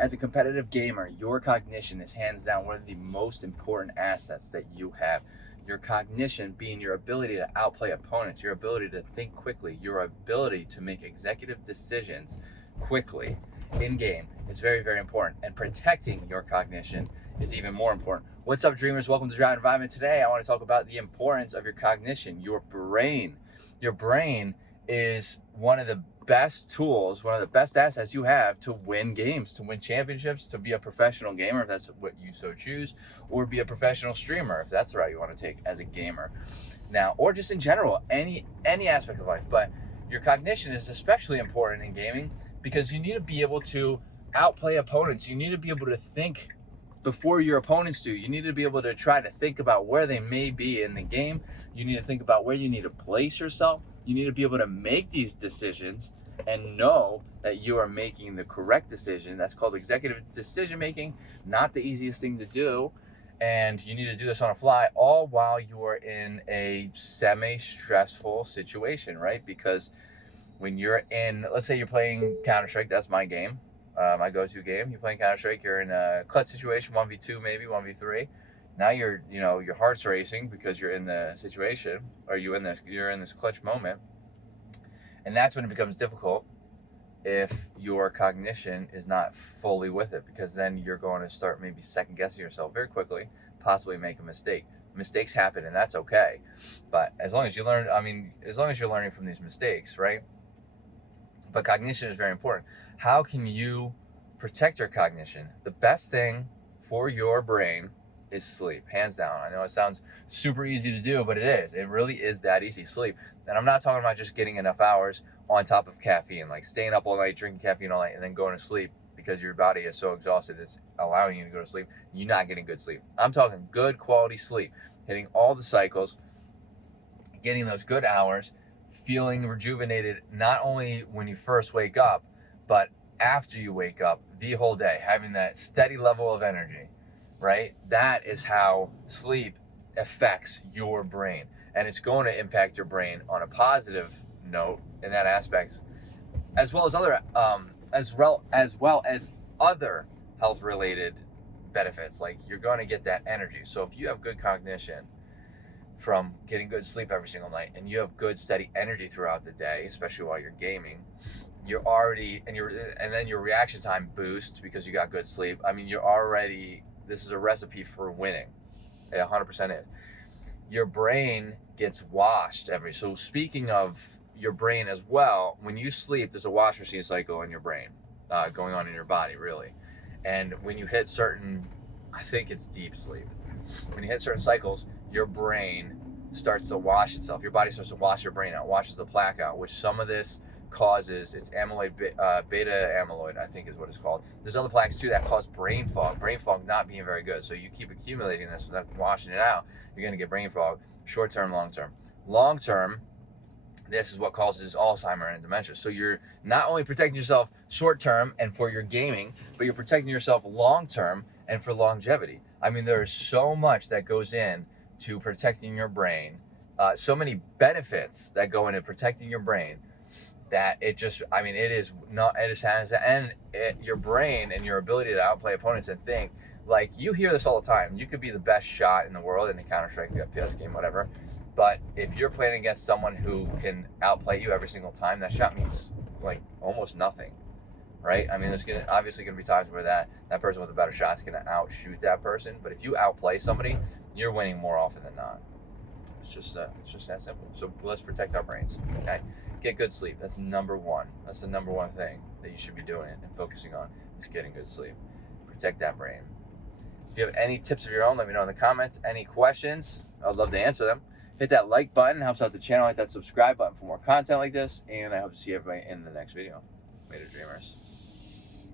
As a competitive gamer, your cognition is hands down one of the most important assets that you have. Your cognition being your ability to outplay opponents, your ability to think quickly, your ability to make executive decisions quickly in game is very, very important. And protecting your cognition is even more important. What's up, dreamers? Welcome to Drive Environment. Today, I want to talk about the importance of your cognition, your brain. Your brain is one of the best tools, one of the best assets you have to win games, to win championships, to be a professional gamer if that's what you so choose, or be a professional streamer if that's the route you want to take as a gamer. Now, or just in general, any aspect of life. But your cognition is especially important in gaming because you need to be able to outplay opponents. You need to be able to think before your opponents do. You need to be able to try to think about where they may be in the game. You need to think about where you need to place yourself. You need to be able to make these decisions and know that you are making the correct decision. That's called executive decision making, not the easiest thing to do. And you need to do this on a fly, all while you are in a semi-stressful situation, right? Because when you're in, let's say you're playing Counter-Strike, that's my game, my go-to game. You're playing Counter-Strike, you're in a clutch situation, 1v2 maybe, 1v3. Now your heart's racing because you're in the situation, or you're in this clutch moment. And that's when it becomes difficult if your cognition is not fully with it, because then you're going to start maybe second guessing yourself very quickly, possibly make a mistake. Mistakes happen, and that's okay. But as long as you learn, as long as you're learning from these mistakes, right? But cognition is very important. How can you protect your cognition? The best thing for your brain is sleep, hands down. I know it sounds super easy to do, but it is. It really is that easy, sleep. And I'm not talking about just getting enough hours on top of caffeine, like staying up all night, drinking caffeine all night, and then going to sleep because your body is so exhausted it's allowing you to go to sleep. You're not getting good sleep. I'm talking good quality sleep, hitting all the cycles, getting those good hours, feeling rejuvenated not only when you first wake up, but after you wake up, the whole day, having that steady level of energy. Right? That is how sleep affects your brain. And it's going to impact your brain on a positive note in that aspect, as well as other other health-related benefits. Like, you're going to get that energy. So if you have good cognition from getting good sleep every single night, and you have good steady energy throughout the day, especially while you're gaming, you're already, and then your reaction time boosts because you got good sleep. This is a recipe for winning. It 100% is. Your brain gets washed so speaking of your brain as well, when you sleep, there's a wash machine cycle in your brain going on in your body, really. And when you hit certain, I think it's deep sleep, when you hit certain cycles, your brain starts to wash itself. Your body starts to wash your brain out, washes the plaque out, which some of this causes, it's amyloid, beta amyloid, I think is what it's called. There's other plaques too that cause brain fog not being very good. So you keep accumulating this without washing it out, you're going to get brain fog, short term, long term. Long term, this is what causes Alzheimer and dementia. So you're not only protecting yourself short term and for your gaming, but you're protecting yourself long term and for longevity. There's so much that goes in to protecting your brain, so many benefits that go into protecting your brain, that your brain and your ability to outplay opponents and think, like, you hear this all the time. You could be the best shot in the world in a Counter-Strike, FPS game, whatever. But if you're playing against someone who can outplay you every single time, that shot means like almost nothing, right? There's obviously going to be times where that person with a better shot is going to outshoot that person. But if you outplay somebody, you're winning more often than not. It's just that simple. So let's protect our brains, okay? Get good sleep. That's number one. That's the number one thing that you should be doing and focusing on, is getting good sleep. Protect that brain. If you have any tips of your own, let me know in the comments. Any questions, I'd love to answer them. Hit that like button, helps out the channel. Hit that subscribe button for more content like this. And I hope to see everybody in the next video. Later, dreamers.